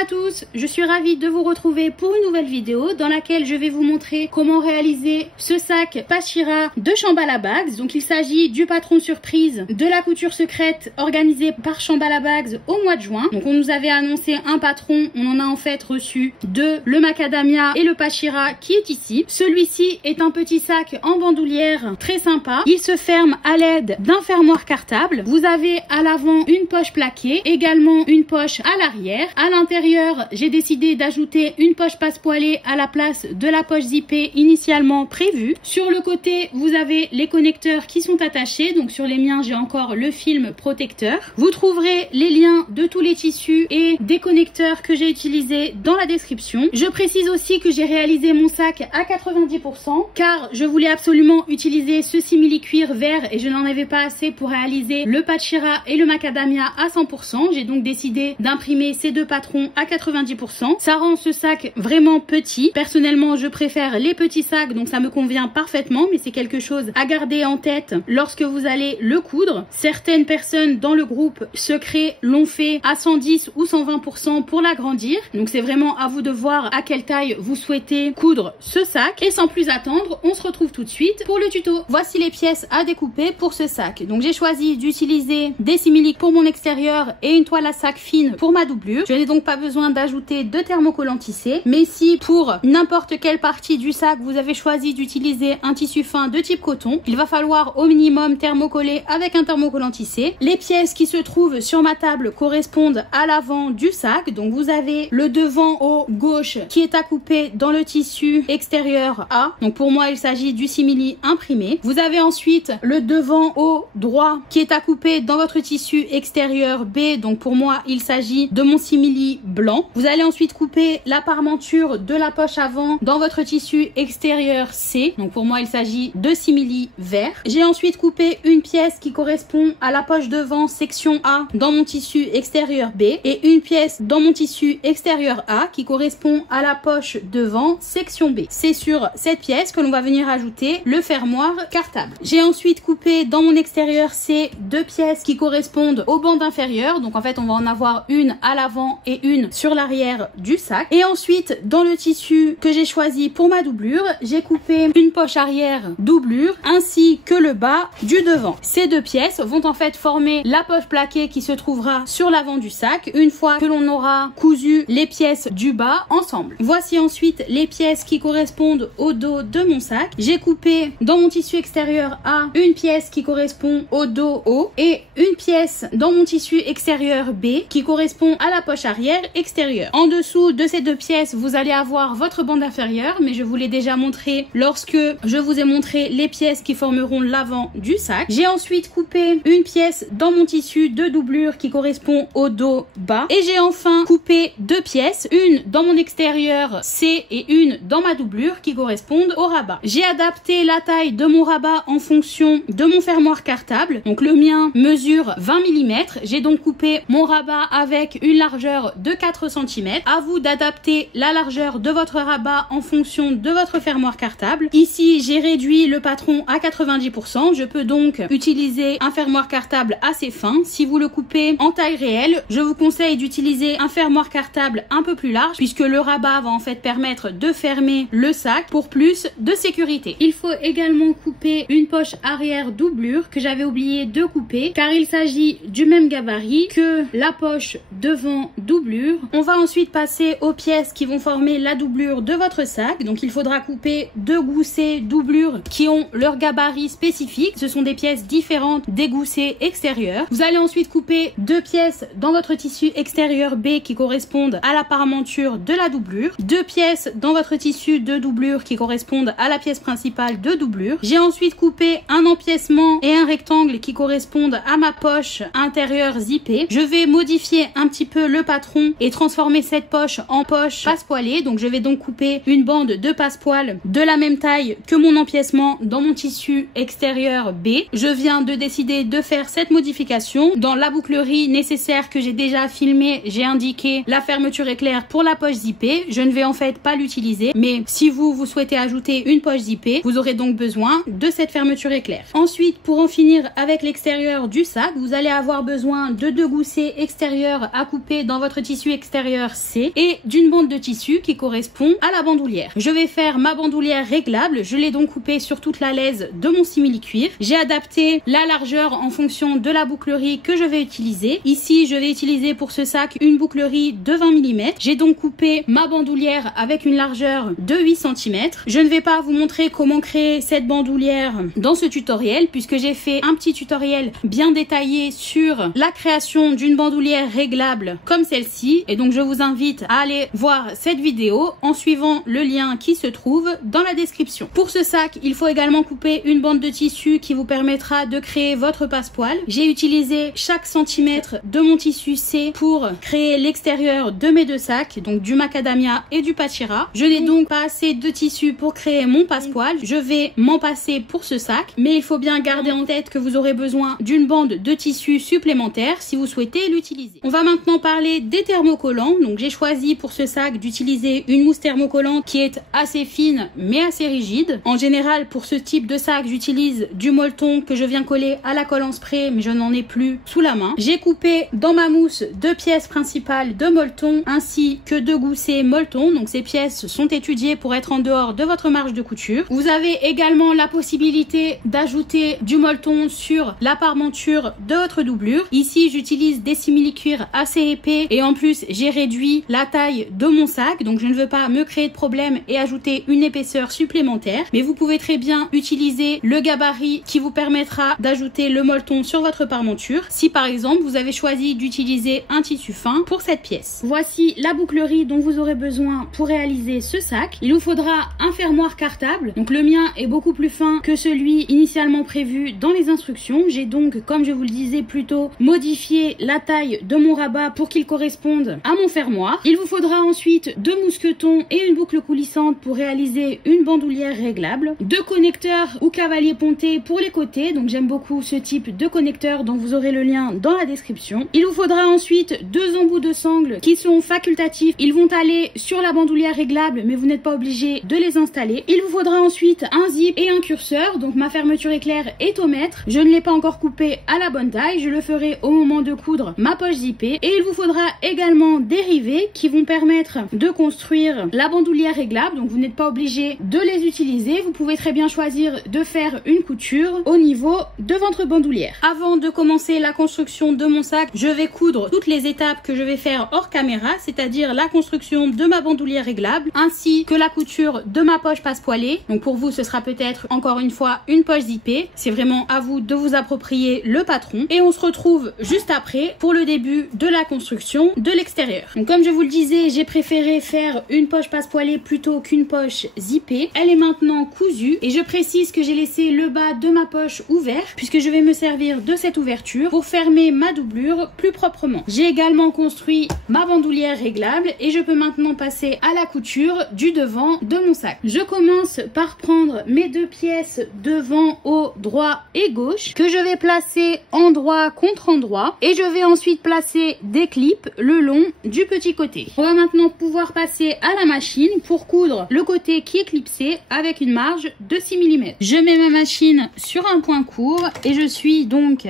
à tous, je suis ravie de vous retrouver pour une nouvelle vidéo dans laquelle je vais vous montrer comment réaliser ce sac Pachira de Shambhala Bags. Donc il s'agit du patron surprise de la couture secrète organisée par Shambhala Bags au mois de juin. Donc on nous avait annoncé un patron, on en a en fait reçu deux, le macadamia et le Pachira qui est ici. Celui-ci est un petit sac en bandoulière très sympa. Il se ferme à l'aide d'un fermoir cartable. Vous avez à l'avant une poche plaquée, également une poche à l'arrière. À l'intérieur, j'ai décidé d'ajouter une poche passe-poilée à la place de la poche zippée initialement prévue. Sur le côté, vous avez les connecteurs qui sont attachés. Donc sur les miens, j'ai encore le film protecteur. Vous trouverez les liens de tous les tissus et des connecteurs que j'ai utilisés dans la description. Je précise aussi que j'ai réalisé mon sac à 90% car je voulais absolument utiliser ce simili-cuir vert et je n'en avais pas assez pour réaliser le Pachira et le macadamia à 100%. J'ai donc décidé d'imprimer ces deux patrons à 90%. Ça rend ce sac vraiment petit. Personnellement, je préfère les petits sacs, donc ça me convient parfaitement, mais c'est quelque chose à garder en tête lorsque vous allez le coudre. Certaines personnes dans le groupe secret l'ont fait à 110 ou 120% pour l'agrandir. Donc c'est vraiment à vous de voir à quelle taille vous souhaitez coudre ce sac. Et sans plus attendre, on se retrouve tout de suite pour le tuto. Voici les pièces à découper pour ce sac. Donc j'ai choisi d'utiliser des simili pour mon extérieur et une toile à sac fine pour ma doublure. Je n'ai donc pas besoin d'ajouter de thermocollant tissé. Mais si pour n'importe quelle partie du sac vous avez choisi d'utiliser un tissu fin de type coton, il va falloir au minimum thermocoller avec un thermocollant tissé. Les pièces qui se trouvent sur ma table correspondent à l'avant du sac. Donc vous avez le devant au gauche qui est à couper dans le tissu extérieur A. Donc pour moi il s'agit du simili imprimé. Vous avez ensuite le devant au droit qui est à couper dans votre tissu extérieur B. Donc pour moi il s'agit de mon simili blanc. Vous allez ensuite couper la parmenture de la poche avant dans votre tissu extérieur C. Donc pour moi il s'agit de simili vert. J'ai ensuite coupé une pièce qui correspond à la poche devant section A dans mon tissu extérieur B et une pièce dans mon tissu extérieur A qui correspond à la poche devant section B. C'est sur cette pièce que l'on va venir ajouter le fermoir cartable. J'ai ensuite coupé dans mon extérieur C deux pièces qui correspondent aux bandes inférieures. Donc en fait on va en avoir une à l'avant et une sur l'arrière du sac. Et ensuite dans le tissu que j'ai choisi pour ma doublure, j'ai coupé une poche arrière doublure ainsi que le bas du devant. Ces deux pièces vont en fait former la poche plaquée qui se trouvera sur l'avant du sac une fois que l'on aura cousu les pièces du bas ensemble. Voici ensuite les pièces qui correspondent au dos de mon sac. J'ai coupé dans mon tissu extérieur A une pièce qui correspond au dos haut et une pièce dans mon tissu extérieur B qui correspond à la poche arrière extérieure. En dessous de ces deux pièces, vous allez avoir votre bande inférieure, mais je vous l'ai déjà montré lorsque je vous ai montré les pièces qui formeront l'avant du sac. J'ai ensuite coupé une pièce dans mon tissu de doublure qui correspond au dos bas et j'ai enfin coupé deux pièces, une dans mon extérieur C et une dans ma doublure qui correspondent au rabat. J'ai adapté la taille de mon rabat en fonction de mon fermoir cartable. Donc le mien mesure 20 mm. J'ai donc coupé mon rabat avec une largeur de 4 cm. À vous d'adapter la largeur de votre rabat en fonction de votre fermoir cartable. Ici, j'ai réduit le patron à 90%. Je peux donc utiliser un fermoir cartable assez fin. Si vous le coupez en taille réelle, je vous conseille d'utiliser un fermoir cartable un peu plus large puisque le rabat va en fait permettre de fermer le sac pour plus de sécurité. Il faut également couper une poche arrière doublure que j'avais oublié de couper car il s'agit du même gabarit que la poche devant doublure. On va ensuite passer aux pièces qui vont former la doublure de votre sac. Donc il faudra couper deux goussets doublure qui ont leur gabarit spécifique. Ce sont des pièces différentes des goussets extérieurs. Vous allez ensuite couper deux pièces dans votre tissu extérieur B qui correspondent à la parmenture de la doublure. Deux pièces dans votre tissu de doublure qui correspondent à la pièce principale de doublure. J'ai ensuite coupé un empiècement et un rectangle qui correspondent à ma poche intérieure zippée. Je vais modifier un petit peu le patron et transformer cette poche en poche passe-poilée. Donc je vais donc couper une bande de passepoil de la même taille que mon empiècement dans mon tissu extérieur B. Je viens de décider de faire cette modification. Dans la bouclerie nécessaire que j'ai déjà filmée, j'ai indiqué la fermeture éclair pour la poche zippée. Je ne vais en fait pas l'utiliser, mais si vous souhaitez ajouter une poche zippée, vous aurez donc besoin de cette fermeture éclair. Ensuite, pour en finir avec l'extérieur du sac, vous allez avoir besoin de deux goussets extérieurs à couper dans votre tissu extérieur C et d'une bande de tissu qui correspond à la bandoulière. Je vais faire ma bandoulière réglable. Je l'ai donc coupée sur toute la lèse de mon simili-cuir. J'ai adapté la largeur en fonction de la bouclerie que je vais utiliser. Ici, je vais utiliser pour ce sac une bouclerie de 20 mm. J'ai donc coupé ma bandoulière avec une largeur de 8 cm. Je ne vais pas vous montrer comment créer cette bandoulière dans ce tutoriel puisque j'ai fait un petit tutoriel bien détaillé sur la création d'une bandoulière réglable comme celle-ci. Et donc, je vous invite à aller voir cette vidéo en suivant le lien qui se trouve dans la description. Pour ce sac, il faut également couper une bande de tissu qui vous permettra de créer votre passepoil. J'ai utilisé chaque centimètre de mon tissu C pour créer l'extérieur de mes deux sacs, donc du macadamia et du pachira. Je n'ai donc pas assez de tissu pour créer mon passepoil. Je vais m'en passer pour ce sac, mais il faut bien garder en tête que vous aurez besoin d'une bande de tissu supplémentaire si vous souhaitez l'utiliser. On va maintenant parler des thermocollants. Donc j'ai choisi pour ce sac d'utiliser une mousse thermocollante qui est assez fine mais assez rigide. En général, pour ce type de sac, j'utilise du Molton que je viens coller à la colle en spray, mais je n'en ai plus sous la main. J'ai coupé dans ma mousse 2 pièces principales de Molton ainsi que 2 goussets Molton. Donc ces pièces sont étudiées pour être en dehors de votre marge de couture. Vous avez également la possibilité d'ajouter du Molton sur la parmenture de votre doublure. Ici, j'utilise des simili-cuirs assez épais et en plus, j'ai réduit la taille de mon sac. Donc je ne veux pas me créer de problème et ajouter une épaisseur supplémentaire. Mais vous pouvez très bien utiliser le gabarit qui vous permettra d'ajouter le Molton sur votre parmenture si par exemple vous avez choisi d'utiliser un tissu fin pour cette pièce. Voici la bouclerie dont vous aurez besoin pour réaliser ce sac. Il vous faudra un fermoir cartable. Donc le mien est beaucoup plus fin que celui initialement prévu dans les instructions. J'ai donc, comme je vous le disais plus tôt, modifié la taille de mon rabat pour qu'il corresponde à mon fermoir. Il vous faudra ensuite 2 mousquetons et une boucle coulissante pour réaliser une bandoulière réglable, 2 connecteurs ou cavaliers pontés pour les côtés. Donc j'aime beaucoup ce type de connecteur dont vous aurez le lien dans la description. Il vous faudra ensuite 2 embouts de sangle qui sont facultatifs. Ils vont aller sur la bandoulière réglable mais vous n'êtes pas obligé de les installer. Il vous faudra ensuite un zip et un curseur. Donc ma fermeture éclair est au mètre. Je ne l'ai pas encore coupé à la bonne taille. Je le ferai au moment de coudre ma poche zippée. Et il vous faudra également des rivets qui vont permettre de construire la bandoulière réglable. Donc vous n'êtes pas obligé de les utiliser. Vous pouvez très bien choisir de faire une couture au niveau de votre bandoulière. Avant de commencer la construction de mon sac, je vais coudre toutes les étapes que je vais faire hors caméra, c'est-à-dire la construction de ma bandoulière réglable ainsi que la couture de ma poche passepoilée. Donc pour vous, ce sera peut-être encore une fois une poche zippée. C'est vraiment à vous de vous approprier le patron. Et on se retrouve juste après pour le début de la construction de l'extérieur. Donc comme je vous le disais, j'ai préféré faire une poche passepoilée plutôt qu'une poche zippée. Elle est maintenant cousue et je précise que j'ai laissé le bas de ma poche ouvert puisque je vais me servir de cette ouverture pour fermer ma doublure plus proprement. J'ai également construit ma bandoulière réglable et je peux maintenant passer à la couture du devant de mon sac. Je commence par prendre mes 2 pièces devant, haut, droit et gauche que je vais placer endroit contre endroit et je vais ensuite placer des clips le long du petit côté. On va maintenant pouvoir passer à la machine pour coudre le côté qui est clipsé avec une marge de 6 mm. Je mets ma machine sur un point court et je suis donc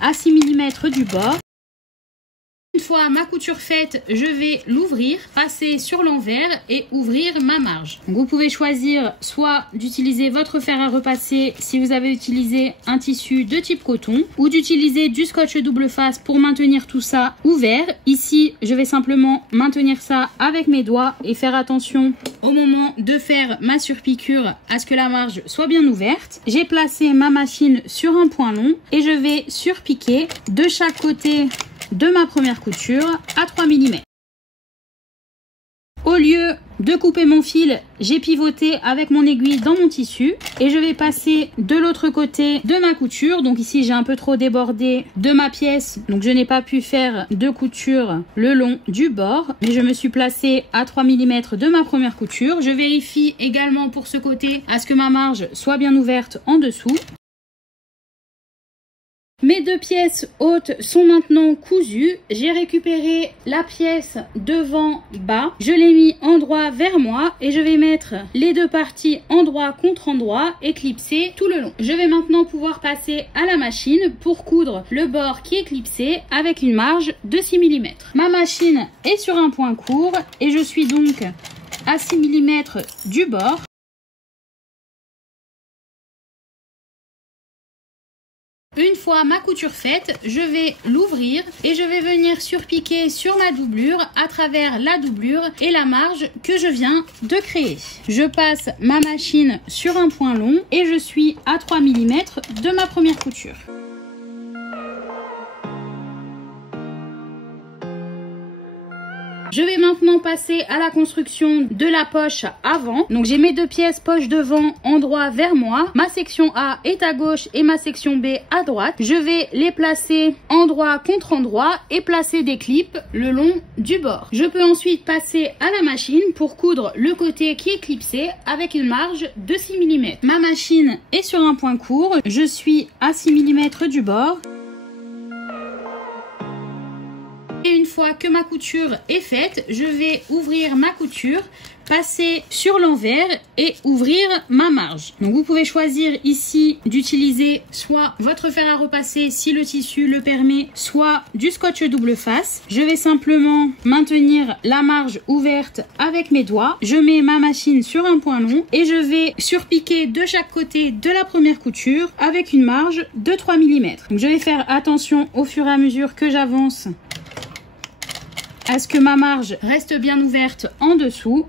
à 6 mm du bord. Une fois ma couture faite, je vais l'ouvrir, passer sur l'envers et ouvrir ma marge. Donc vous pouvez choisir soit d'utiliser votre fer à repasser si vous avez utilisé un tissu de type coton ou d'utiliser du scotch double face pour maintenir tout ça ouvert. Ici, je vais simplement maintenir ça avec mes doigts et faire attention au moment de faire ma surpiqûre à ce que la marge soit bien ouverte. J'ai placé ma machine sur un point long et je vais surpiquer de chaque côté de ma première couture à 3 mm. Au lieu de couper mon fil, j'ai pivoté avec mon aiguille dans mon tissu et je vais passer de l'autre côté de ma couture. Donc ici j'ai un peu trop débordé de ma pièce, donc je n'ai pas pu faire de couture le long du bord, mais je me suis placée à 3 mm de ma première couture. Je vérifie également pour ce côté à ce que ma marge soit bien ouverte en dessous. Mes deux pièces hautes sont maintenant cousues. J'ai récupéré la pièce devant bas. Je l'ai mis endroit vers moi et je vais mettre les deux parties endroit contre endroit et clipser tout le long. Je vais maintenant pouvoir passer à la machine pour coudre le bord qui est clipsé avec une marge de 6 mm. Ma machine est sur un point court et je suis donc à 6 mm du bord. Une fois ma couture faite, je vais l'ouvrir et je vais venir surpiquer sur ma doublure à travers la doublure et la marge que je viens de créer. Je passe ma machine sur un point long et je suis à 3 mm de ma première couture. Je vais maintenant passer à la construction de la poche avant. Donc j'ai mes deux pièces poche devant endroit vers moi. Ma section A est à gauche et ma section B à droite. Je vais les placer endroit contre endroit et placer des clips le long du bord. Je peux ensuite passer à la machine pour coudre le côté qui est clipsé avec une marge de 6 mm. Ma machine est sur un point court. Je suis à 6 mm du bord. Et une fois que ma couture est faite, je vais ouvrir ma couture, passer sur l'envers et ouvrir ma marge. Donc vous pouvez choisir ici d'utiliser soit votre fer à repasser si le tissu le permet, soit du scotch double face. Je vais simplement maintenir la marge ouverte avec mes doigts. Je mets ma machine sur un point long et je vais surpiquer de chaque côté de la première couture avec une marge de 3 mm. Donc je vais faire attention au fur et à mesure que j'avance à ce que ma marge reste bien ouverte en dessous.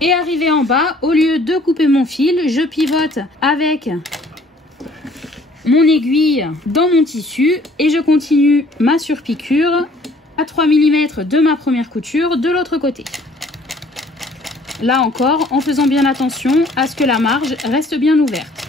Et arrivé en bas, au lieu de couper mon fil, je pivote avec mon aiguille dans mon tissu et je continue ma surpiqûre à 3 mm de ma première couture de l'autre côté. Là encore, en faisant bien attention à ce que la marge reste bien ouverte.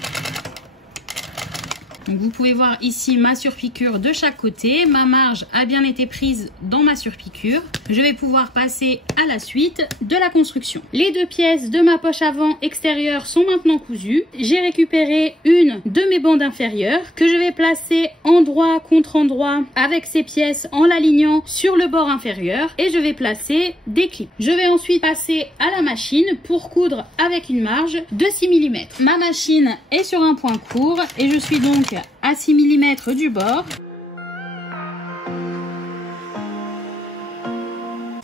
Donc vous pouvez voir ici ma surpiqûre de chaque côté. Ma marge a bien été prise dans ma surpiqûre. Je vais pouvoir passer à la suite de la construction. Les deux pièces de ma poche avant extérieure sont maintenant cousues. J'ai récupéré une de mes bandes inférieures que je vais placer endroit contre endroit avec ces pièces en l'alignant sur le bord inférieur et je vais placer des clips. Je vais ensuite passer à la machine pour coudre avec une marge de 6 mm. Ma machine est sur un point court et je suis donc à 6 mm du bord.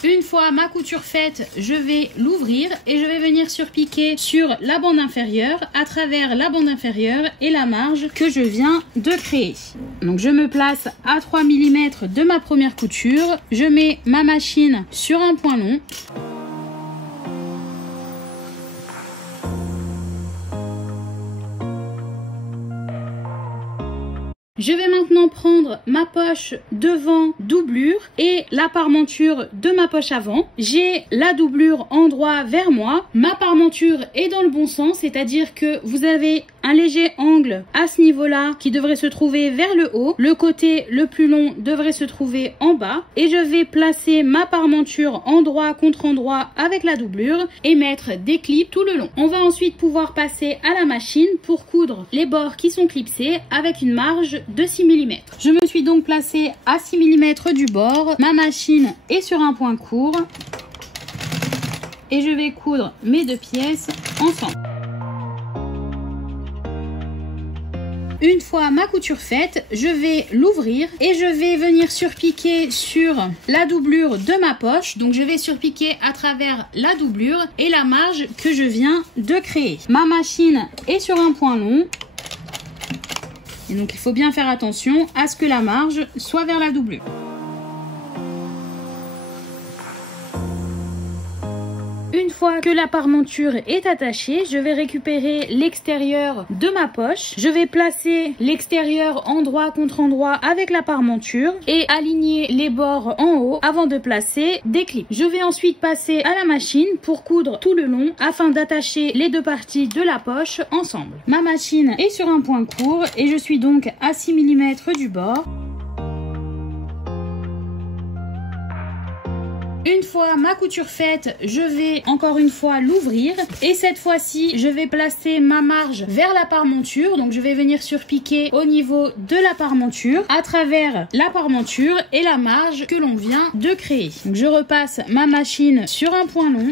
Une fois ma couture faite, je vais l'ouvrir et je vais venir surpiquer sur la bande inférieure à travers la bande inférieure et la marge que je viens de créer. Donc je me place à 3 mm de ma première couture, je mets ma machine sur un point long. Je vais maintenant prendre ma poche devant doublure et la parmenture de ma poche avant. J'ai la doublure endroit vers moi. Ma parmenture est dans le bon sens, c'est-à-dire que vous avez un léger angle à ce niveau-là qui devrait se trouver vers le haut. Le côté le plus long devrait se trouver en bas. Et je vais placer ma parmenture endroit contre endroit avec la doublure et mettre des clips tout le long. On va ensuite pouvoir passer à la machine pour coudre les bords qui sont clipsés avec une marge de 6 mm. Je me suis donc placée à 6 mm du bord. Ma machine est sur un point court et je vais coudre mes deux pièces ensemble. Une fois ma couture faite, je vais l'ouvrir et je vais venir surpiquer sur la doublure de ma poche. Donc je vais surpiquer à travers la doublure et la marge que je viens de créer. Ma machine est sur un point long. Et donc il faut bien faire attention à ce que la marge soit vers la doublure. Une fois que la parmenture est attachée, je vais récupérer l'extérieur de ma poche. Je vais placer l'extérieur endroit contre endroit avec la parmenture et aligner les bords en haut avant de placer des clips. Je vais ensuite passer à la machine pour coudre tout le long afin d'attacher les deux parties de la poche ensemble. Ma machine est sur un point court et je suis donc à 6 mm du bord. Une fois ma couture faite, je vais encore une fois l'ouvrir et cette fois-ci, je vais placer ma marge vers la parmenture. Donc je vais venir surpiquer au niveau de la parmenture à travers la parmenture et la marge que l'on vient de créer. Donc je repasse ma machine sur un point long.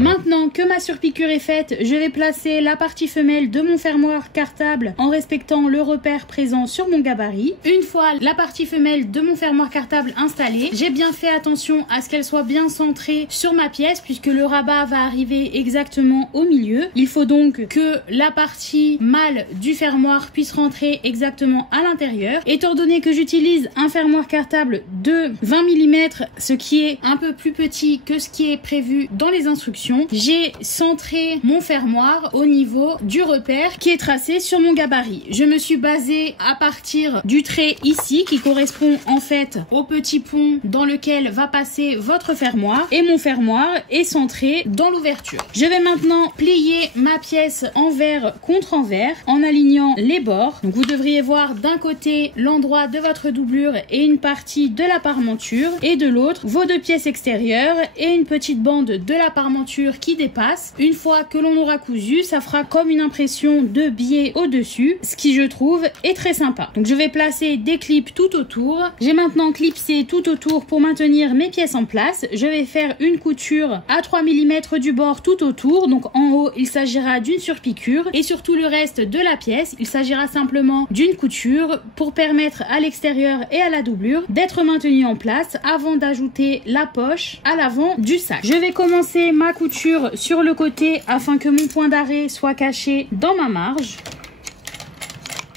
Maintenant que ma surpiqûre est faite, je vais placer la partie femelle de mon fermoir cartable en respectant le repère présent sur mon gabarit. Une fois la partie femelle de mon fermoir cartable installée, j'ai bien fait attention à ce qu'elle soit bien centrée sur ma pièce puisque le rabat va arriver exactement au milieu. Il faut donc que la partie mâle du fermoir puisse rentrer exactement à l'intérieur. Étant donné que j'utilise un fermoir cartable de 20 mm, ce qui est un peu plus petit que ce qui est prévu dans les instructions, j'ai centré mon fermoir au niveau du repère qui est tracé sur mon gabarit. Je me suis basée à partir du trait ici qui correspond en fait au petit pont dans lequel va passer votre fermoir et mon fermoir est centré dans l'ouverture. Je vais maintenant plier ma pièce envers contre envers en alignant les bords. Donc vous devriez voir d'un côté l'endroit de votre doublure et une partie de la parmenture et de l'autre vos deux pièces extérieures et une petite bande de la parmenture qui dépasse. Une fois que l'on aura cousu, ça fera comme une impression de biais au-dessus, ce qui je trouve est très sympa. Donc je vais placer des clips tout autour. J'ai maintenant clipsé tout autour pour maintenir mes pièces en place. Je vais faire une couture à 3 mm du bord tout autour. Donc en haut, il s'agira d'une surpiqûre et sur tout le reste de la pièce, il s'agira simplement d'une couture pour permettre à l'extérieur et à la doublure d'être maintenus en place avant d'ajouter la poche à l'avant du sac. Je vais commencer ma couture sur le côté afin que mon point d'arrêt soit caché dans ma marge.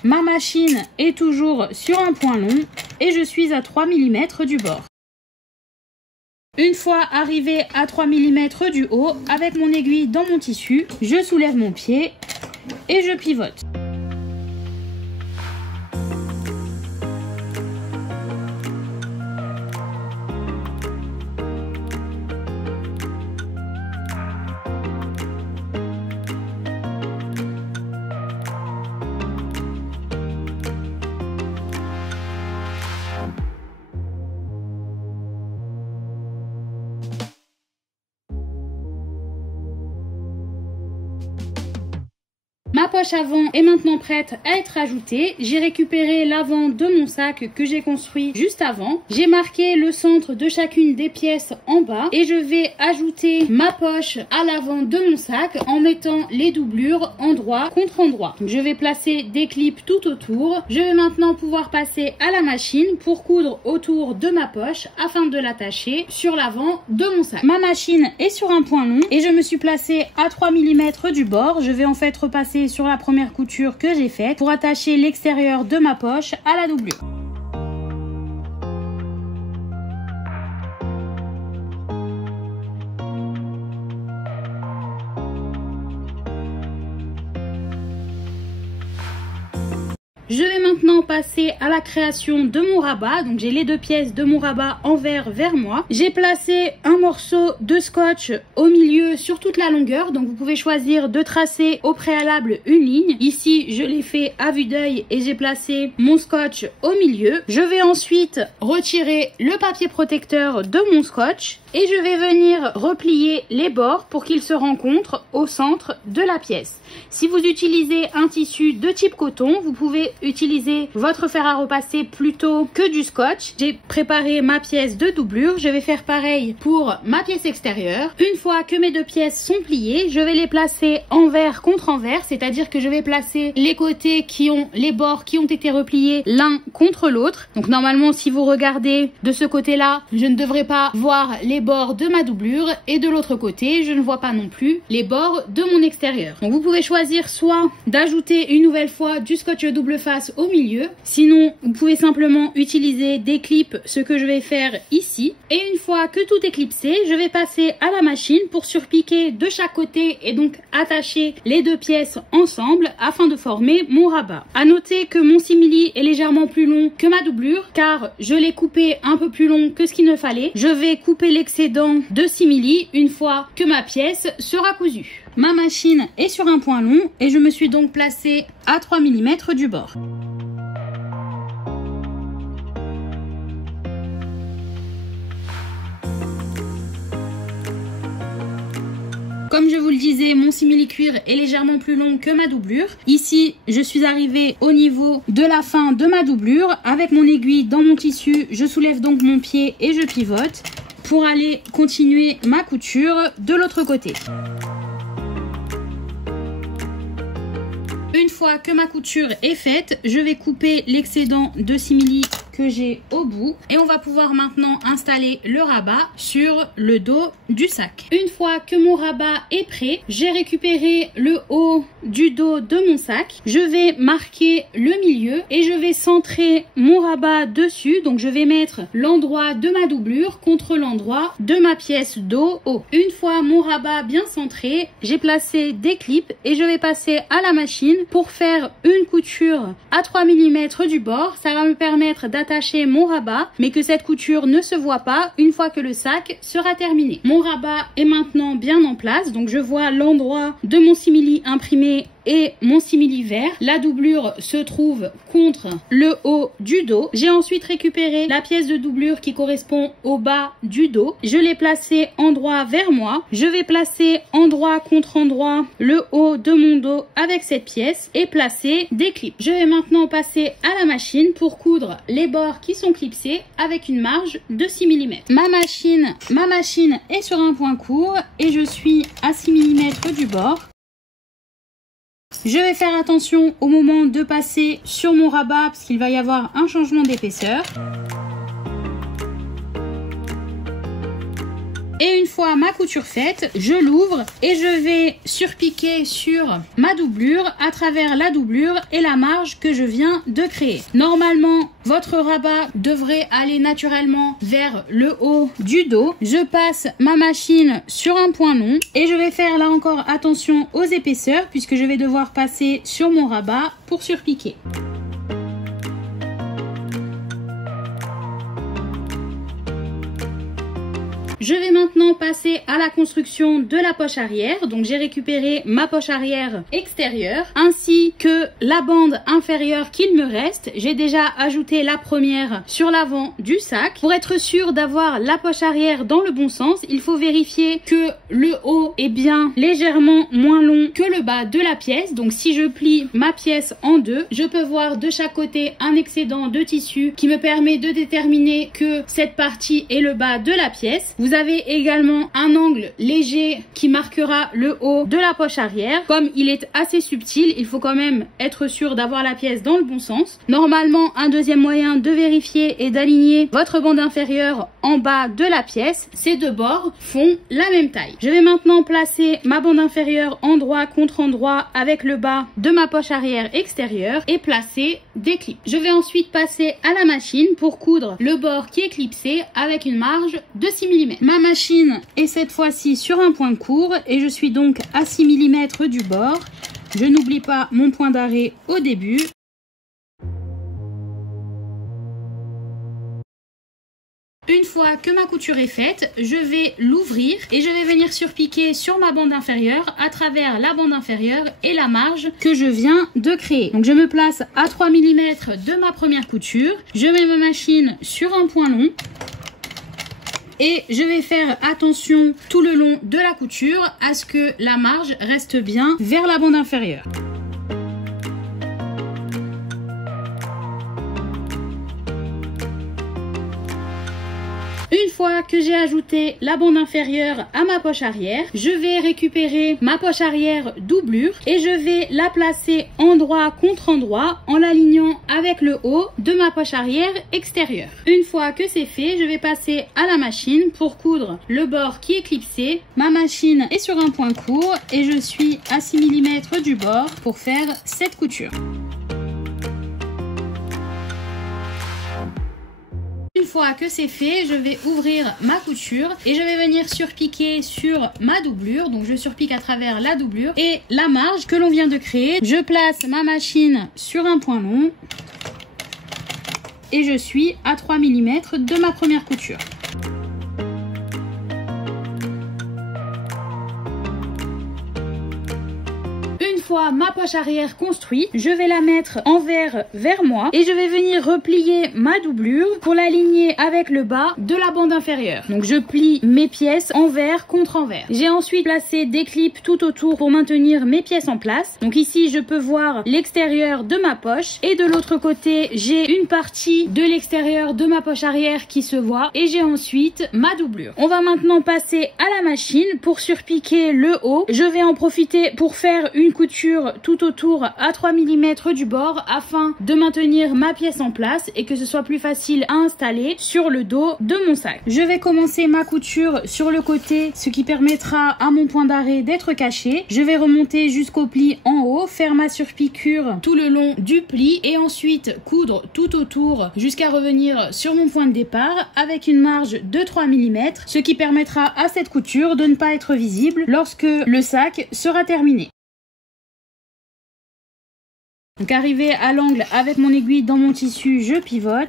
Ma machine est toujours sur un point long et je suis à 3 mm du bord. Une fois arrivé à 3 mm du haut, avec mon aiguille dans mon tissu, je soulève mon pied et je pivote. Ma poche avant est maintenant prête à être ajoutée. J'ai récupéré l'avant de mon sac que j'ai construit juste avant. J'ai marqué le centre de chacune des pièces en bas et je vais ajouter ma poche à l'avant de mon sac en mettant les doublures endroit contre endroit. Donc je vais placer des clips tout autour. Je vais maintenant pouvoir passer à la machine pour coudre autour de ma poche afin de l'attacher sur l'avant de mon sac. Ma machine est sur un point long et je me suis placée à 3 mm du bord. Je vais en fait repasser sur la première couture que j'ai faite pour attacher l'extérieur de ma poche à la doublure. Je vais maintenant passer à la création de mon rabat. Donc j'ai les deux pièces de mon rabat envers vers moi. J'ai placé un morceau de scotch au milieu sur toute la longueur. Donc vous pouvez choisir de tracer au préalable une ligne. Ici je l'ai fait à vue d'œil et j'ai placé mon scotch au milieu. Je vais ensuite retirer le papier protecteur de mon scotch et je vais venir replier les bords pour qu'ils se rencontrent au centre de la pièce. Si vous utilisez un tissu de type coton, vous pouvez utiliser votre fer à repasser plutôt que du scotch. J'ai préparé ma pièce de doublure, je vais faire pareil pour ma pièce extérieure. Une fois que mes deux pièces sont pliées, je vais les placer envers contre envers, c'est-à-dire que je vais placer les côtés les bords qui ont été repliés l'un contre l'autre. Donc normalement, si vous regardez de ce côté-là, je ne devrais pas voir les bords de ma doublure et de l'autre côté, je ne vois pas non plus les bords de mon extérieur. Donc vous pouvez choisir soit d'ajouter une nouvelle fois du scotch double face au milieu, sinon vous pouvez simplement utiliser des clips, ce que je vais faire ici. Et une fois que tout est clipsé, je vais passer à la machine pour surpiquer de chaque côté et donc attacher les deux pièces ensemble afin de former mon rabat. À noter que mon simili est légèrement plus long que ma doublure car je l'ai coupé un peu plus long que ce qu'il ne fallait. Je vais couper l'excédent de simili une fois que ma pièce sera cousue. Ma machine est sur un point long et je me suis donc placée à 3 mm du bord. Comme je vous le disais, mon simili-cuir est légèrement plus long que ma doublure. Ici, je suis arrivée au niveau de la fin de ma doublure. Avec mon aiguille dans mon tissu, je soulève donc mon pied et je pivote pour aller continuer ma couture de l'autre côté. Une fois que ma couture est faite, je vais couper l'excédent de simili que j'ai au bout et on va pouvoir maintenant installer le rabat sur le dos du sac. Une fois que mon rabat est prêt, j'ai récupéré le haut du dos de mon sac. Je vais marquer le milieu et je vais centrer mon rabat dessus. Donc je vais mettre l'endroit de ma doublure contre l'endroit de ma pièce dos haut. Une fois mon rabat bien centré, j'ai placé des clips et je vais passer à la machine pour faire une couture à 3 mm du bord. Ça va me permettre d'attacher mon rabat mais que cette couture ne se voit pas une fois que le sac sera terminé. Mon rabat est maintenant bien en place, donc je vois l'endroit de mon simili imprimé et mon simili vert. La doublure se trouve contre le haut du dos. J'ai ensuite récupéré la pièce de doublure qui correspond au bas du dos. Je l'ai placée endroit vers moi. Je vais placer endroit contre endroit le haut de mon dos avec cette pièce et placer des clips. Je vais maintenant passer à la machine pour coudre les bords qui sont clipsés avec une marge de 6 mm. Ma machine est sur un point court et je suis à 6 mm du bord. Je vais faire attention au moment de passer sur mon rabat parce qu'il va y avoir un changement d'épaisseur. Et une fois ma couture faite, je l'ouvre et je vais surpiquer sur ma doublure à travers la doublure et la marge que je viens de créer. Normalement, votre rabat devrait aller naturellement vers le haut du dos. Je passe ma machine sur un point long et je vais faire là encore attention aux épaisseurs puisque je vais devoir passer sur mon rabat pour surpiquer. Je vais maintenant passer à la construction de la poche arrière. Donc j'ai récupéré ma poche arrière extérieure ainsi que la bande inférieure qu'il me reste. J'ai déjà ajouté la première sur l'avant du sac. Pour être sûr d'avoir la poche arrière dans le bon sens, il faut vérifier que le haut est bien légèrement moins long que le bas de la pièce. Donc si je plie ma pièce en deux, je peux voir de chaque côté un excédent de tissu qui me permet de déterminer que cette partie est le bas de la pièce. Vous avez également un angle léger qui marquera le haut de la poche arrière. Comme il est assez subtil, il faut quand même être sûr d'avoir la pièce dans le bon sens. Normalement, un deuxième moyen de vérifier est d'aligner votre bande inférieure en bas de la pièce. Ces deux bords font la même taille. Je vais maintenant placer ma bande inférieure endroit contre endroit avec le bas de ma poche arrière extérieure et placer des clips. Je vais ensuite passer à la machine pour coudre le bord qui est clipsé avec une marge de 6 mm. Ma machine est cette fois-ci sur un point court et je suis donc à 6 mm du bord. Je n'oublie pas mon point d'arrêt au début. Une fois que ma couture est faite, je vais l'ouvrir et je vais venir surpiquer sur ma bande inférieure à travers la bande inférieure et la marge que je viens de créer. Donc je me place à 3 mm de ma première couture. Je mets ma machine sur un point long. Et je vais faire attention tout le long de la couture à ce que la marge reste bien vers la bande inférieure. Une fois que j'ai ajouté la bande inférieure à ma poche arrière, je vais récupérer ma poche arrière doublure et je vais la placer endroit contre endroit en l'alignant avec le haut de ma poche arrière extérieure. Une fois que c'est fait, je vais passer à la machine pour coudre le bord qui est clipsé. Ma machine est sur un point court et je suis à 6 mm du bord pour faire cette couture. Une fois que c'est fait, je vais ouvrir ma couture et je vais venir surpiquer sur ma doublure. Donc je surpique à travers la doublure et la marge que l'on vient de créer. Je place ma machine sur un point long et je suis à 3 mm de ma première couture. fois ma poche arrière construite, je vais la mettre envers vers moi et je vais venir replier ma doublure pour l'aligner avec le bas de la bande inférieure. Donc je plie mes pièces envers contre envers. J'ai ensuite placé des clips tout autour pour maintenir mes pièces en place. Donc ici je peux voir l'extérieur de ma poche et de l'autre côté j'ai une partie de l'extérieur de ma poche arrière qui se voit et j'ai ensuite ma doublure. On va maintenant passer à la machine pour surpiquer le haut. Je vais en profiter pour faire une couture tout autour à 3 mm du bord afin de maintenir ma pièce en place et que ce soit plus facile à installer sur le dos de mon sac. Je vais commencer ma couture sur le côté, ce qui permettra à mon point d'arrêt d'être caché. Je vais remonter jusqu'au pli en haut, faire ma surpiqûre tout le long du pli et ensuite coudre tout autour jusqu'à revenir sur mon point de départ avec une marge de 3 mm, ce qui permettra à cette couture de ne pas être visible lorsque le sac sera terminé. Donc arrivé à l'angle avec mon aiguille dans mon tissu, je pivote.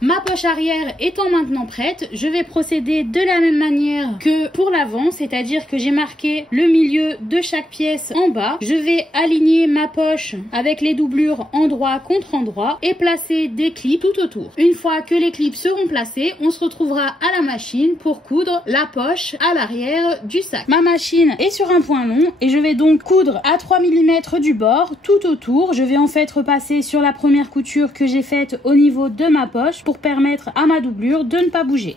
Ma poche arrière étant maintenant prête, je vais procéder de la même manière que pour l'avant, c'est-à-dire que j'ai marqué le milieu de chaque pièce en bas. Je vais aligner ma poche avec les doublures endroit contre endroit et placer des clips tout autour. Une fois que les clips seront placés, on se retrouvera à la machine pour coudre la poche à l'arrière du sac. Ma machine est sur un point long et je vais donc coudre à 3 mm du bord tout autour. Je vais en fait repasser sur la première couture que j'ai faite au niveau de ma poche pour permettre à ma doublure de ne pas bouger.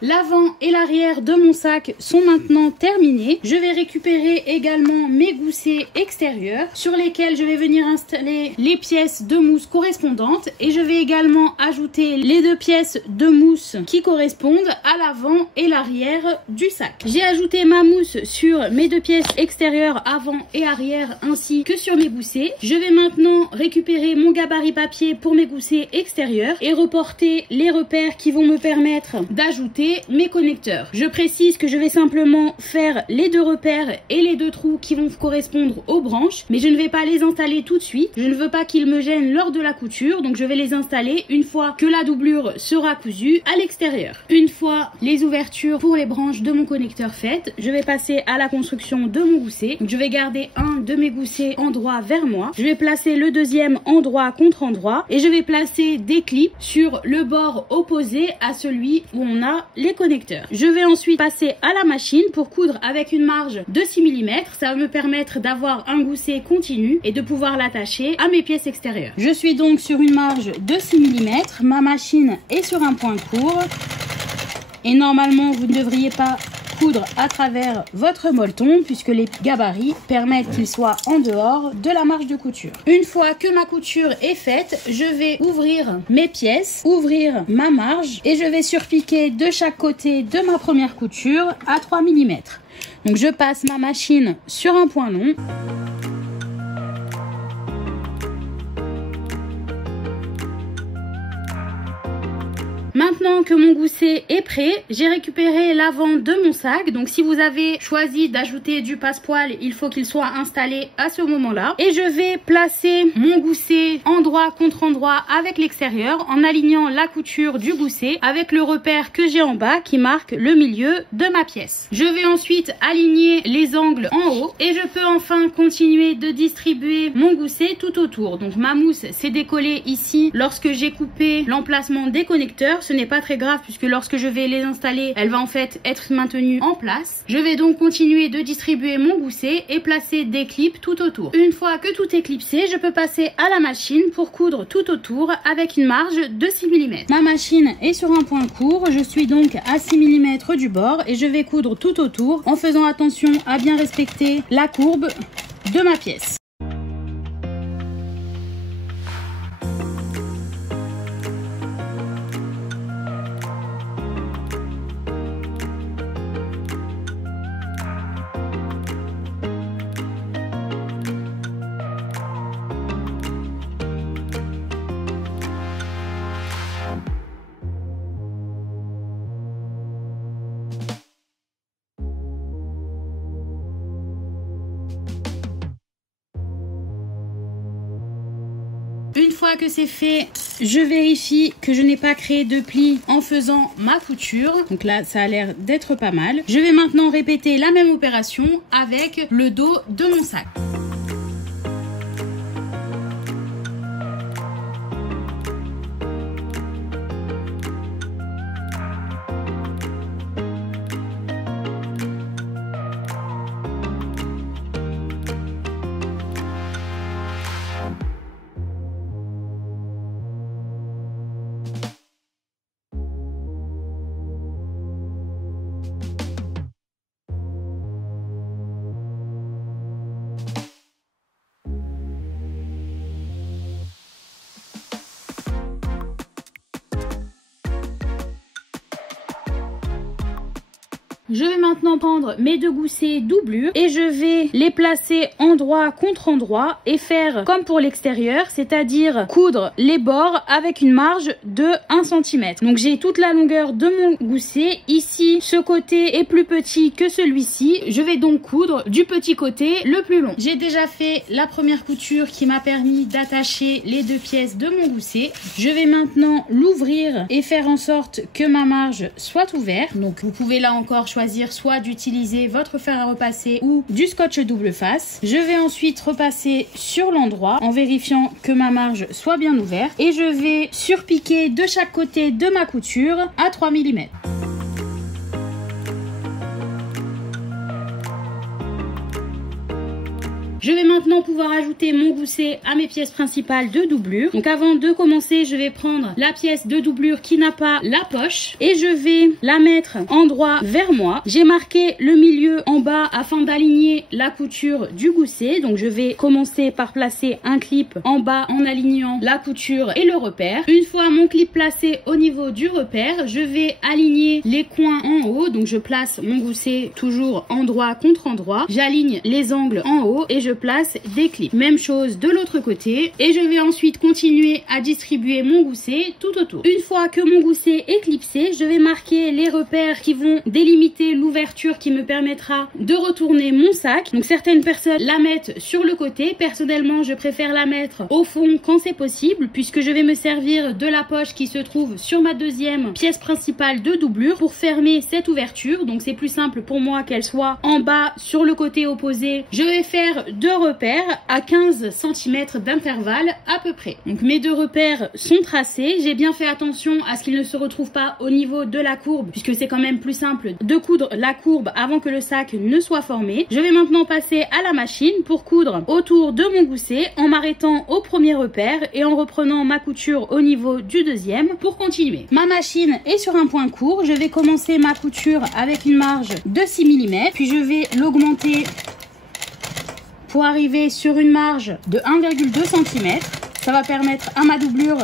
L'avant et l'arrière de mon sac sont maintenant terminés. Je vais récupérer également mes goussets extérieurs sur lesquels je vais venir installer les pièces de mousse correspondantes et je vais également ajouter les 2 pièces de mousse qui correspondent à l'avant et l'arrière du sac. J'ai ajouté ma mousse sur mes 2 pièces extérieures avant et arrière ainsi que sur mes goussets. Je vais maintenant récupérer mon gabarit papier pour mes goussets extérieurs et reporter les repères qui vont me permettre d'ajouter mes connecteurs. Je précise que je vais simplement faire les 2 repères et les 2 trous qui vont correspondre aux branches, mais je ne vais pas les installer tout de suite. Je ne veux pas qu'ils me gênent lors de la couture, donc je vais les installer une fois que la doublure sera cousue à l'extérieur. Une fois les ouvertures pour les branches de mon connecteur faites, je vais passer à la construction de mon gousset. Donc je vais garder un de mes goussets endroit vers moi. Je vais placer le deuxième endroit contre endroit et je vais placer des clips sur le bord opposé à celui où on a les connecteurs. Je vais ensuite passer à la machine pour coudre avec une marge de 6 mm. Ça va me permettre d'avoir un gousset continu et de pouvoir l'attacher à mes pièces extérieures. Je suis donc sur une marge de 6 mm. Ma machine est sur un point court et normalement vous ne devriez pas coudre à travers votre molleton puisque les gabarits permettent qu'il soit en dehors de la marge de couture. Une fois que ma couture est faite, je vais ouvrir mes pièces, ouvrir ma marge et je vais surpiquer de chaque côté de ma première couture à 3 mm. Donc je passe ma machine sur un point long. Maintenant que mon gousset est prêt, j'ai récupéré l'avant de mon sac. Donc si vous avez choisi d'ajouter du passepoil, il faut qu'il soit installé à ce moment-là. Et je vais placer mon gousset endroit contre endroit avec l'extérieur en alignant la couture du gousset avec le repère que j'ai en bas qui marque le milieu de ma pièce. Je vais ensuite aligner les angles en haut et je peux enfin continuer de distribuer mon gousset tout autour. Donc ma mousse s'est décollée ici lorsque j'ai coupé l'emplacement des connecteurs. Ce n'est pas très grave puisque lorsque je vais les installer, elle va en fait être maintenue en place. Je vais donc continuer de distribuer mon gousset et placer des clips tout autour. Une fois que tout est clipsé, je peux passer à la machine pour coudre tout autour avec une marge de 6 mm. Ma machine est sur un point court, je suis donc à 6 mm du bord et je vais coudre tout autour en faisant attention à bien respecter la courbe de ma pièce. fois que c'est fait, je vérifie que je n'ai pas créé de plis en faisant ma couture. Donc là, ça a l'air d'être pas mal. Je vais maintenant répéter la même opération avec le dos de mon sac. Je vais maintenant prendre mes deux goussets doublure et je vais les placer endroit contre endroit et faire comme pour l'extérieur, c'est-à-dire coudre les bords avec une marge de 1 cm. Donc j'ai toute la longueur de mon gousset. Ici, ce côté est plus petit que celui-ci. Je vais donc coudre du petit côté le plus long. J'ai déjà fait la première couture qui m'a permis d'attacher les deux pièces de mon gousset. Je vais maintenant l'ouvrir et faire en sorte que ma marge soit ouverte. Donc vous pouvez là encore choisir soit d'utiliser votre fer à repasser ou du scotch double face. Je vais ensuite repasser sur l'endroit en vérifiant que ma marge soit bien ouverte et je vais surpiquer de chaque côté de ma couture à 3 mm. Je vais maintenant pouvoir ajouter mon gousset à mes pièces principales de doublure. Donc avant de commencer, je vais prendre la pièce de doublure qui n'a pas la poche et je vais la mettre endroit vers moi. J'ai marqué le milieu en bas afin d'aligner la couture du gousset. Donc je vais commencer par placer un clip en bas en alignant la couture et le repère. Une fois mon clip placé au niveau du repère, je vais aligner les coins en haut. Donc je place mon gousset toujours endroit contre endroit. J'aligne les angles en haut et je place des clips. Même chose de l'autre côté et je vais ensuite continuer à distribuer mon gousset tout autour. Une fois que mon gousset est clipsé, je vais marquer les repères qui vont délimiter l'ouverture qui me permettra de retourner mon sac. Donc certaines personnes la mettent sur le côté. Personnellement, je préfère la mettre au fond quand c'est possible puisque je vais me servir de la poche qui se trouve sur ma deuxième pièce principale de doublure pour fermer cette ouverture. Donc c'est plus simple pour moi qu'elle soit en bas sur le côté opposé. Je vais faire deux repères à 15 cm d'intervalle à peu près. Donc mes deux repères sont tracés. J'ai bien fait attention à ce qu'ils ne se retrouvent pas au niveau de la courbe puisque c'est quand même plus simple de coudre la courbe avant que le sac ne soit formé. Je vais maintenant passer à la machine pour coudre autour de mon gousset en m'arrêtant au premier repère et en reprenant ma couture au niveau du deuxième pour continuer. Ma machine est sur un point court. Je vais commencer ma couture avec une marge de 6 mm puis je vais l'augmenter pour arriver sur une marge de 1,2 cm. Ça va permettre à ma doublure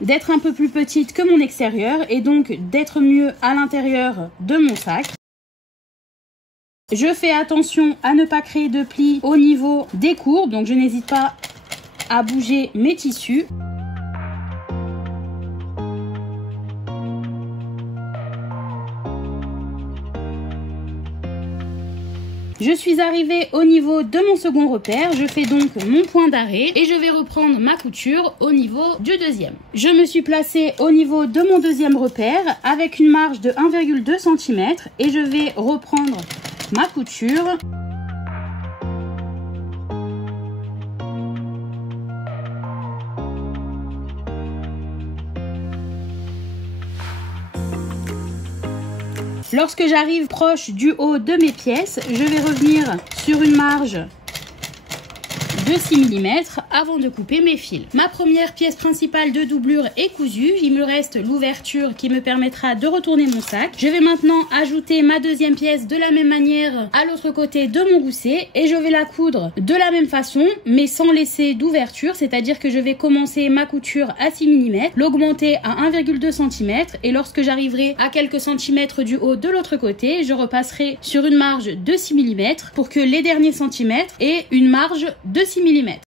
d'être un peu plus petite que mon extérieur et donc d'être mieux à l'intérieur de mon sac. Je fais attention à ne pas créer de plis au niveau des courbes, donc je n'hésite pas à bouger mes tissus. Je suis arrivée au niveau de mon second repère, je fais donc mon point d'arrêt et je vais reprendre ma couture au niveau du deuxième. Je me suis placée au niveau de mon deuxième repère avec une marge de 1,2 cm et je vais reprendre ma couture. Lorsque j'arrive proche du haut de mes pièces, je vais revenir sur une marge de 6 mm avant de couper mes fils. Ma première pièce principale de doublure est cousue. Il me reste l'ouverture qui me permettra de retourner mon sac. Je vais maintenant ajouter ma deuxième pièce de la même manière à l'autre côté de mon gousset et je vais la coudre de la même façon mais sans laisser d'ouverture, c'est-à-dire que je vais commencer ma couture à 6 mm, l'augmenter à 1,2 cm et lorsque j'arriverai à quelques centimètres du haut de l'autre côté, je repasserai sur une marge de 6 mm pour que les derniers centimètres aient une marge de 6 mm.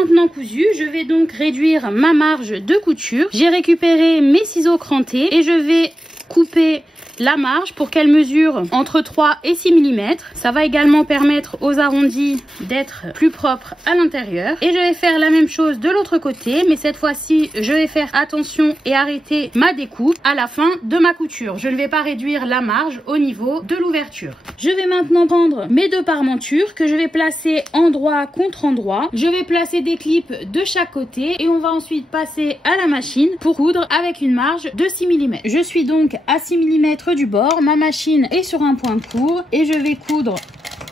maintenant cousu, je vais donc réduire ma marge de couture. J'ai récupéré mes ciseaux crantés et je vais couper la marge pour qu'elle mesure entre 3 et 6 mm. Ça va également permettre aux arrondis d'être plus propres à l'intérieur. Et je vais faire la même chose de l'autre côté, mais cette fois-ci, je vais faire attention et arrêter ma découpe à la fin de ma couture. Je ne vais pas réduire la marge au niveau de l'ouverture. Je vais maintenant prendre mes deux parmentures que je vais placer endroit contre endroit. Je vais placer des clips de chaque côté et on va ensuite passer à la machine pour coudre avec une marge de 6 mm. Je suis donc à 6 mm du bord, ma machine est sur un point court et je vais coudre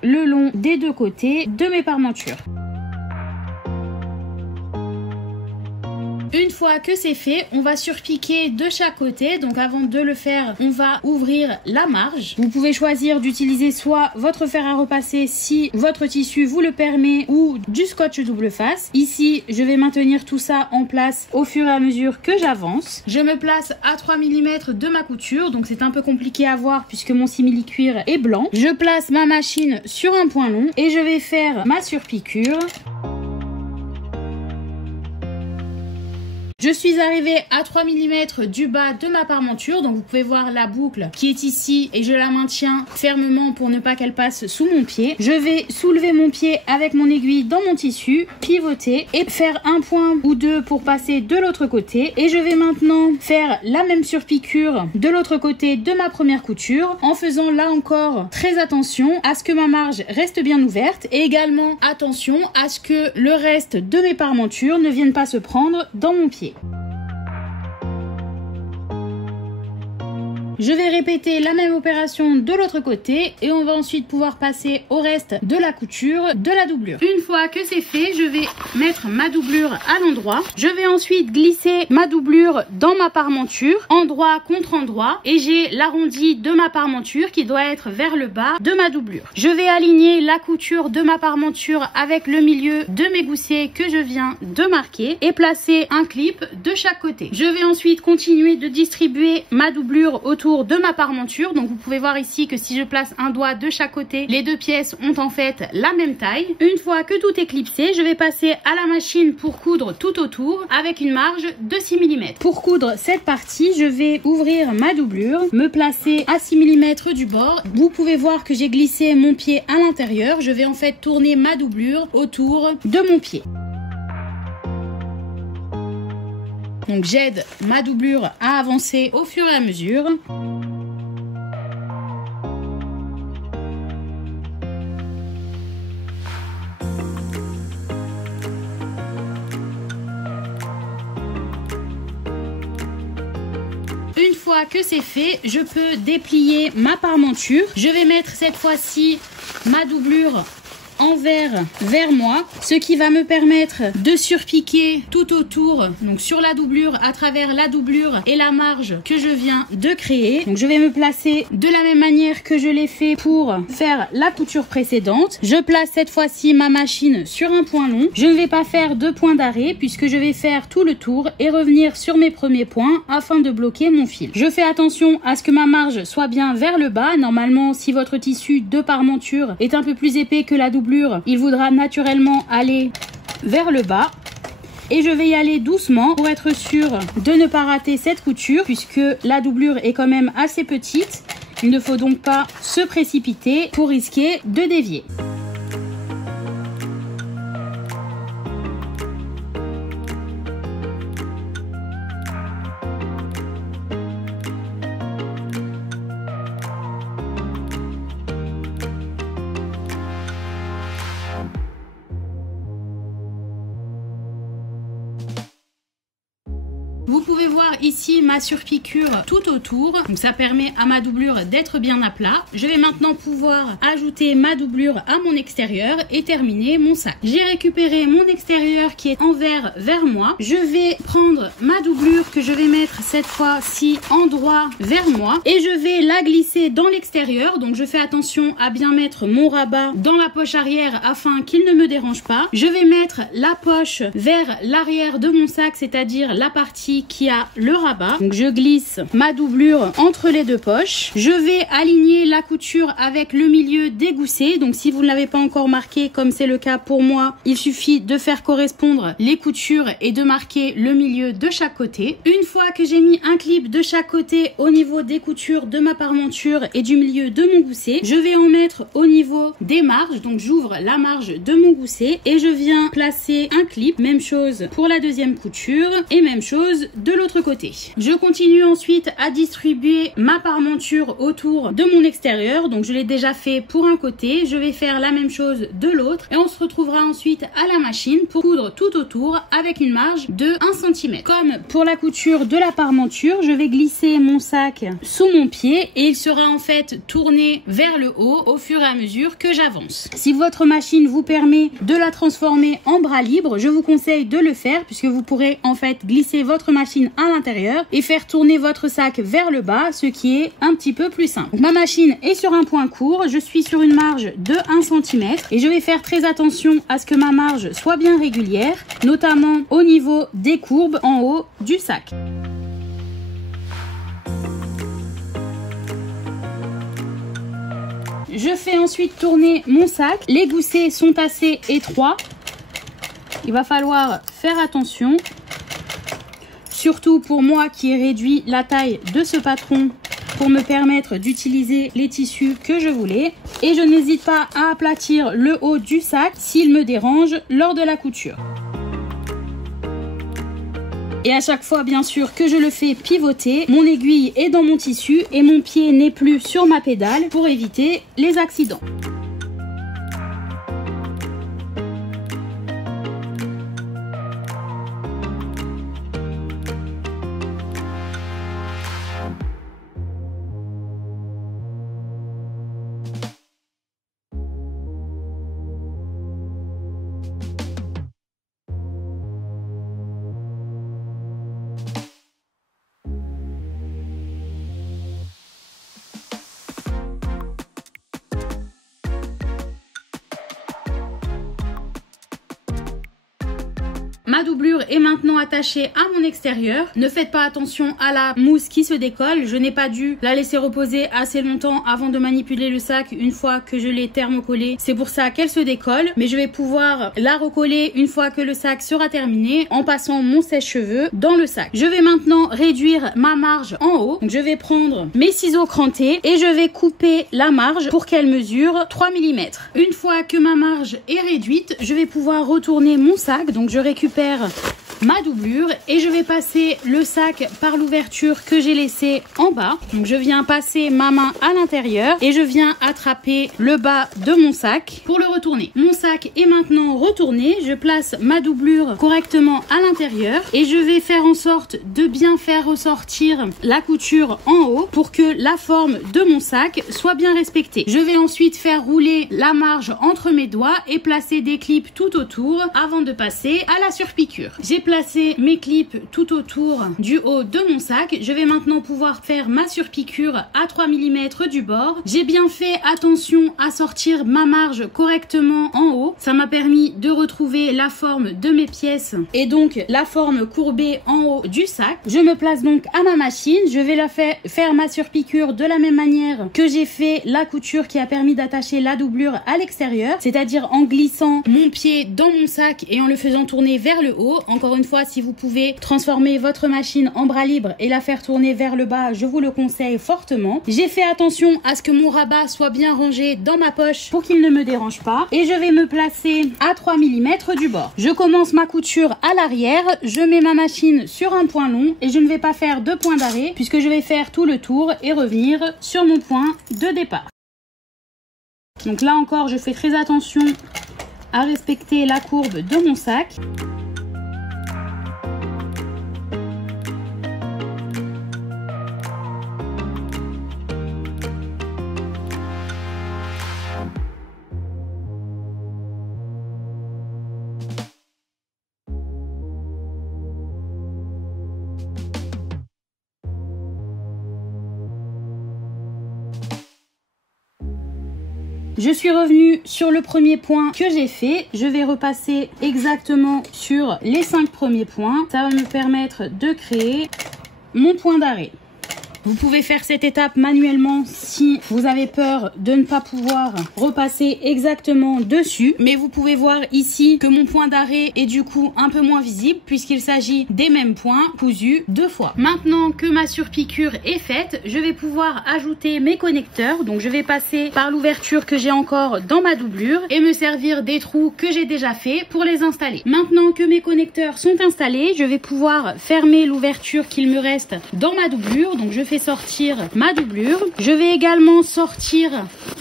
le long des deux côtés de mes parmentures. Une fois que c'est fait, on va surpiquer de chaque côté. Donc avant de le faire, on va ouvrir la marge. Vous pouvez choisir d'utiliser soit votre fer à repasser si votre tissu vous le permet ou du scotch double face. Ici, je vais maintenir tout ça en place au fur et à mesure que j'avance. Je me place à 3 mm de ma couture, donc c'est un peu compliqué à voir puisque mon simili-cuir est blanc. Je place ma machine sur un point long et je vais faire ma surpiqûre. Je suis arrivée à 3 mm du bas de ma parmenture, donc vous pouvez voir la boucle qui est ici et je la maintiens fermement pour ne pas qu'elle passe sous mon pied. Je vais soulever mon pied avec mon aiguille dans mon tissu, pivoter et faire un point ou deux pour passer de l'autre côté. Et je vais maintenant faire la même surpiqûre de l'autre côté de ma première couture en faisant là encore très attention à ce que ma marge reste bien ouverte et également attention à ce que le reste de mes parmentures ne vienne pas se prendre dans mon pied. Je vais répéter la même opération de l'autre côté et on va ensuite pouvoir passer au reste de la couture de la doublure. Une fois que c'est fait, je vais mettre ma doublure à l'endroit. Je vais ensuite glisser ma doublure dans ma parmenture, endroit contre endroit, et j'ai l'arrondi de ma parmenture qui doit être vers le bas de ma doublure. Je vais aligner la couture de ma parmenture avec le milieu de mes goussets que je viens de marquer et placer un clip de chaque côté. Je vais ensuite continuer de distribuer ma doublure autour de ma parmenture. Donc vous pouvez voir ici que si je place un doigt de chaque côté, les deux pièces ont en fait la même taille. Une fois que tout est clipsé, je vais passer à la machine pour coudre tout autour avec une marge de 6 mm. Pour coudre cette partie, je vais ouvrir ma doublure, me placer à 6 mm du bord. Vous pouvez voir que j'ai glissé mon pied à l'intérieur. Je vais en fait tourner ma doublure autour de mon pied. Donc j'aide ma doublure à avancer au fur et à mesure. Une fois que c'est fait, je peux déplier ma parmenture. Je vais mettre cette fois-ci ma doublure envers vers moi, ce qui va me permettre de surpiquer tout autour, donc sur la doublure, à travers la doublure et la marge que je viens de créer. Donc je vais me placer de la même manière que je l'ai fait pour faire la couture précédente. Je place cette fois-ci ma machine sur un point long. Je ne vais pas faire de point d'arrêt puisque je vais faire tout le tour et revenir sur mes premiers points afin de bloquer mon fil. Je fais attention à ce que ma marge soit bien vers le bas. Normalement, si votre tissu de parmenture est un peu plus épais que la doublure, il voudra naturellement aller vers le bas. Et je vais y aller doucement pour être sûre de ne pas rater cette couture puisque la doublure est quand même assez petite. Il ne faut donc pas se précipiter pour risquer de dévier. Vous pouvez voir ici ma surpiqûre tout autour, donc ça permet à ma doublure d'être bien à plat. Je vais maintenant pouvoir ajouter ma doublure à mon extérieur et terminer mon sac. J'ai récupéré mon extérieur qui est envers vers moi. Je vais prendre ma doublure que je vais mettre cette fois-ci en droit vers moi et je vais la glisser dans l'extérieur. Donc je fais attention à bien mettre mon rabat dans la poche arrière afin qu'il ne me dérange pas. Je vais mettre la poche vers l'arrière de mon sac, c'est-à-dire la partie celui qui a le rabat. Donc je glisse ma doublure entre les deux poches. Je vais aligner la couture avec le milieu des goussets. Donc si vous ne l'avez pas encore marqué, comme c'est le cas pour moi, il suffit de faire correspondre les coutures et de marquer le milieu de chaque côté. Une fois que j'ai mis un clip de chaque côté au niveau des coutures de ma parementure et du milieu de mon gousset, je vais en mettre au niveau des marges. Donc j'ouvre la marge de mon gousset et je viens placer un clip. Même chose pour la deuxième couture et même chose de l'autre côté. Je continue ensuite à distribuer ma parementure autour de mon extérieur. Donc je l'ai déjà fait pour un côté, je vais faire la même chose de l'autre et on se retrouvera ensuite à la machine pour coudre tout autour avec une marge de 1 cm. Comme pour la couture de la parementure, je vais glisser mon sac sous mon pied et il sera en fait tourné vers le haut au fur et à mesure que j'avance. Si votre machine vous permet de la transformer en bras libre, je vous conseille de le faire puisque vous pourrez en fait glisser votre machine à l'intérieur et faire tourner votre sac vers le bas, ce qui est un petit peu plus simple. Donc, ma machine est sur un point court, je suis sur une marge de 1 cm et je vais faire très attention à ce que ma marge soit bien régulière, notamment au niveau des courbes en haut du sac. Je fais ensuite tourner mon sac. Les goussets sont assez étroits. Il va falloir faire attention. Surtout pour moi qui ai réduit la taille de ce patron pour me permettre d'utiliser les tissus que je voulais. Et je n'hésite pas à aplatir le haut du sac s'il me dérange lors de la couture. Et à chaque fois, bien sûr, que je le fais pivoter, mon aiguille est dans mon tissu et mon pied n'est plus sur ma pédale pour éviter les accidents. Ma doublure est maintenant attachée à mon extérieur. Ne faites pas attention à la mousse qui se décolle. Je n'ai pas dû la laisser reposer assez longtemps avant de manipuler le sac une fois que je l'ai thermocollé. C'est pour ça qu'elle se décolle. Mais je vais pouvoir la recoller une fois que le sac sera terminé en passant mon sèche-cheveux dans le sac. Je vais maintenant réduire ma marge en haut. Donc je vais prendre mes ciseaux crantés et je vais couper la marge pour qu'elle mesure 3 mm. Une fois que ma marge est réduite, je vais pouvoir retourner mon sac. Donc je récupère ma doublure et je vais passer le sac par l'ouverture que j'ai laissée en bas. Donc je viens passer ma main à l'intérieur et je viens attraper le bas de mon sac pour le retourner. Mon sac est maintenant retourné, je place ma doublure correctement à l'intérieur et je vais faire en sorte de bien faire ressortir la couture en haut pour que la forme de mon sac soit bien respectée. Je vais ensuite faire rouler la marge entre mes doigts et placer des clips tout autour avant de passer à la surpiqûre. J'ai placé mes clips tout autour du haut de mon sac. Je vais maintenant pouvoir faire ma surpiqûre à 3 mm du bord. J'ai bien fait attention à sortir ma marge correctement en haut. Ça m'a permis de retrouver la forme de mes pièces et donc la forme courbée en haut du sac. Je me place donc à ma machine. Je vais la faire ma surpiqûre de la même manière que j'ai fait la couture qui a permis d'attacher la doublure à l'extérieur, c'est-à-dire en glissant mon pied dans mon sac et en le faisant tourner vers le haut. Encore une fois, si vous pouvez transformer votre machine en bras libre et la faire tourner vers le bas, je vous le conseille fortement. J'ai fait attention à ce que mon rabat soit bien rangé dans ma poche pour qu'il ne me dérange pas et je vais me placer à 3 mm du bord. Je commence ma couture à l'arrière, je mets ma machine sur un point long et je ne vais pas faire de point d'arrêt puisque je vais faire tout le tour et revenir sur mon point de départ. Donc là encore, je fais très attention à respecter la courbe de mon sac. Je suis revenue sur le premier point que j'ai fait. Je vais repasser exactement sur les 5 premiers points. Ça va me permettre de créer mon point d'arrêt. Vous pouvez faire cette étape manuellement si vous avez peur de ne pas pouvoir repasser exactement dessus. Mais vous pouvez voir ici que mon point d'arrêt est du coup un peu moins visible puisqu'il s'agit des mêmes points cousus 2 fois. Maintenant que ma surpiqûre est faite, je vais pouvoir ajouter mes connecteurs. Donc je vais passer par l'ouverture que j'ai encore dans ma doublure et me servir des trous que j'ai déjà fait pour les installer. Maintenant que mes connecteurs sont installés, je vais pouvoir fermer l'ouverture qu'il me reste dans ma doublure. Donc je fais sortir ma doublure. Je vais également sortir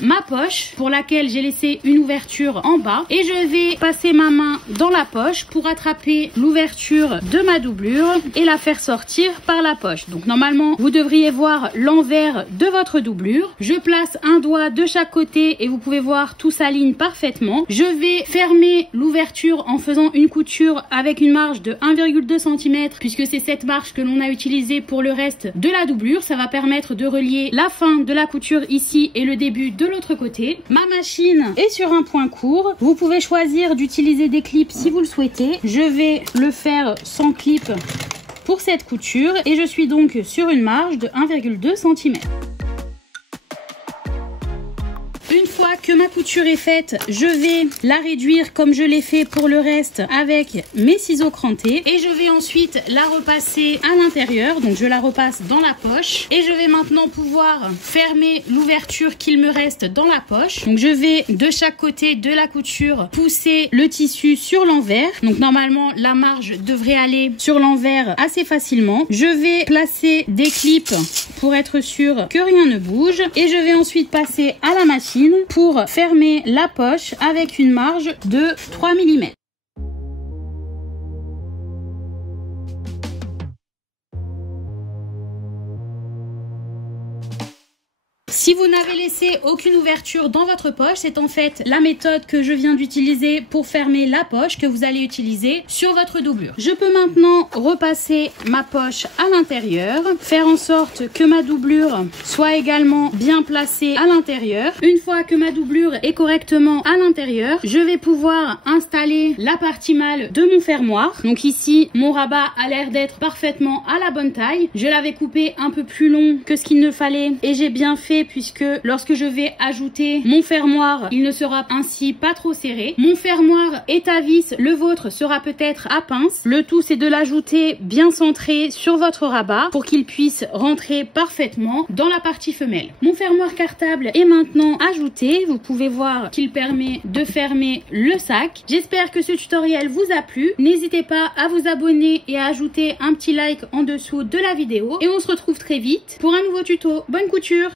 ma poche pour laquelle j'ai laissé une ouverture en bas et je vais passer ma main dans la poche pour attraper l'ouverture de ma doublure et la faire sortir par la poche. Donc normalement vous devriez voir l'envers de votre doublure. Je place un doigt de chaque côté et vous pouvez voir tout s'aligne parfaitement. Je vais fermer l'ouverture en faisant une couture avec une marge de 1,2 cm puisque c'est cette marge que l'on a utilisée pour le reste de la doublure. Ça va permettre de relier la fin de la couture ici et le début de l'autre côté. Ma machine est sur un point court. Vous pouvez choisir d'utiliser des clips si vous le souhaitez. Je vais le faire sans clip pour cette couture et je suis donc sur une marge de 1,2 cm. Une fois que ma couture est faite, je vais la réduire comme je l'ai fait pour le reste avec mes ciseaux crantés et je vais ensuite la repasser à l'intérieur. Donc je la repasse dans la poche et je vais maintenant pouvoir fermer l'ouverture qu'il me reste dans la poche. Donc je vais de chaque côté de la couture pousser le tissu sur l'envers. Donc normalement la marge devrait aller sur l'envers assez facilement. Je vais placer des clips pour être sûr que rien ne bouge et je vais ensuite passer à la machine pour fermer la poche avec une marge de 3 mm. Si vous n'avez laissé aucune ouverture dans votre poche, c'est en fait la méthode que je viens d'utiliser pour fermer la poche que vous allez utiliser sur votre doublure. Je peux maintenant repasser ma poche à l'intérieur, faire en sorte que ma doublure soit également bien placée à l'intérieur. Une fois que ma doublure est correctement à l'intérieur, je vais pouvoir installer la partie mâle de mon fermoir. Donc ici, mon rabat a l'air d'être parfaitement à la bonne taille. Je l'avais coupé un peu plus long que ce qu'il ne fallait et j'ai bien fait puisque lorsque je vais ajouter mon fermoir, il ne sera ainsi pas trop serré. Mon fermoir est à vis, le vôtre sera peut-être à pince. Le tout c'est de l'ajouter bien centré sur votre rabat pour qu'il puisse rentrer parfaitement dans la partie femelle. Mon fermoir cartable est maintenant ajouté. Vous pouvez voir qu'il permet de fermer le sac. J'espère que ce tutoriel vous a plu. N'hésitez pas à vous abonner et à ajouter un petit like en dessous de la vidéo. Et on se retrouve très vite pour un nouveau tuto. Bonne couture!